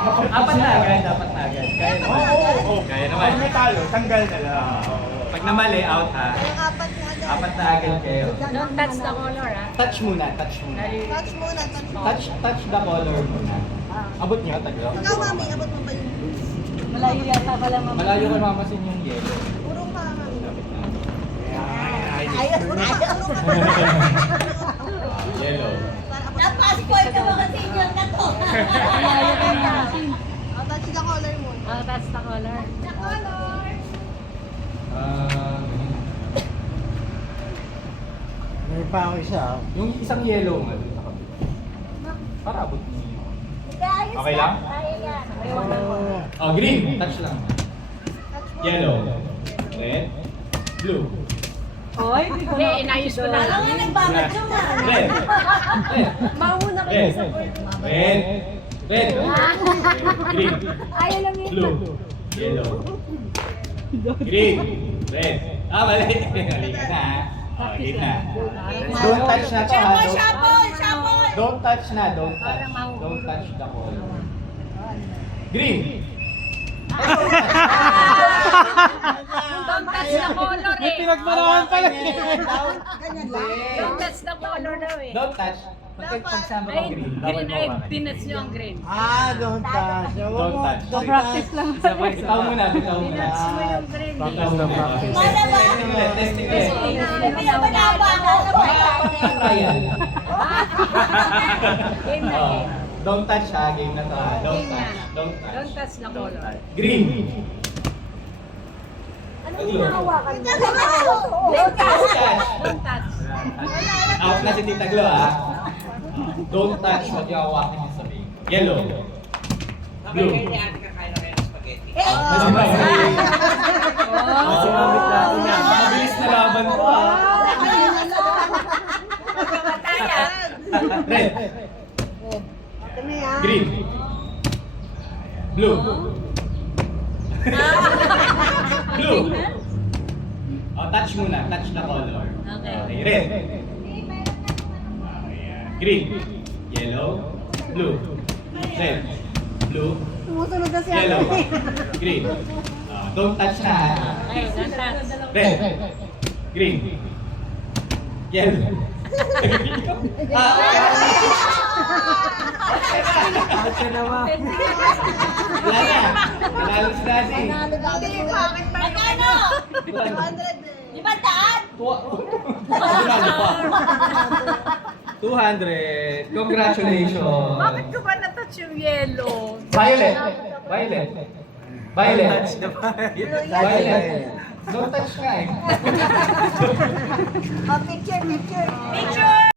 Apat na agad, dapat na agad. Kaya naman. Oo. Kaya naman. Pag may talo, tanggal na lang. Pag namali, out ha. Yung apat na agad. Apat na agad kayo. Don't touch the color, ah. Touch muna, touch muna. Touch muna, touch muna. Touch the color muna. Abot niyo, taglo. Ikaw, mami, abot mo ba yung Malayo yata pala, mama. Malayo ka mamasin yung yellow. puro ka, mami? Ayos. Yellow. Napaspoil ka ba kasi yun na to? Malayo ka na. Touch the color mo. Oh, that's the color. The color! May pa ako isa. Yung isang yellow nga dun sa kabila. Para abot niyo. Okay lang? Oh, green. Touch lang. Yellow. Red. Blue. Hoy, hindi, inayos ko na. Alam nga nagbabadyo nga. Red. Red. Mauna kayo Red. sa board. Red. Red. Green. Ayaw lang yun. Blue. Yellow. Green. Red. Ah, mali. Mali ka na. Oh, green na. Don't touch na to ha. Don't touch na. Don't touch. Don't touch the color. Green. Don't touch the color eh. Pinagmanahan pala. Don't touch the color daw eh. Don't touch. Pagsama ko Ay, green. green ay pinats nyo ang green. Don't touch. Don't touch. Practice lang. Bitaw muna, bitaw muna. Pinats mo yung green. Bitaw muna. practice. Testing ulit, testing ulit. Trial. Game na Oh, game. don't touch ha, game na to ha. Don't Game na. touch. Don't touch. Don't touch the color. Green. Anong hinahawakan mo? Don't touch. Don't touch. Out na si Tita Glo ha. Don't touch, wag yung hawakin niya sa big. Yellow. Blue. Masimamit natin yan. Mabilis na laban ko ha. Red. Green. Blue. Blue. Oh, touch muna. Touch the color. Okay. Red. Green. Yellow. Blue. Red. Blue. Sumusunod na siya. Yellow. Green. Don't touch na. Okay, don't touch. Red. Green. Yellow. Ate naman. Wala na. Nanalo si Daddy. Magkano? 200. 200. Congratulations. Bakit ko ba na-touch yung yellow? Violet. Violet. Violet. Violet. Don't touch nga eh. Picture, picture. Picture!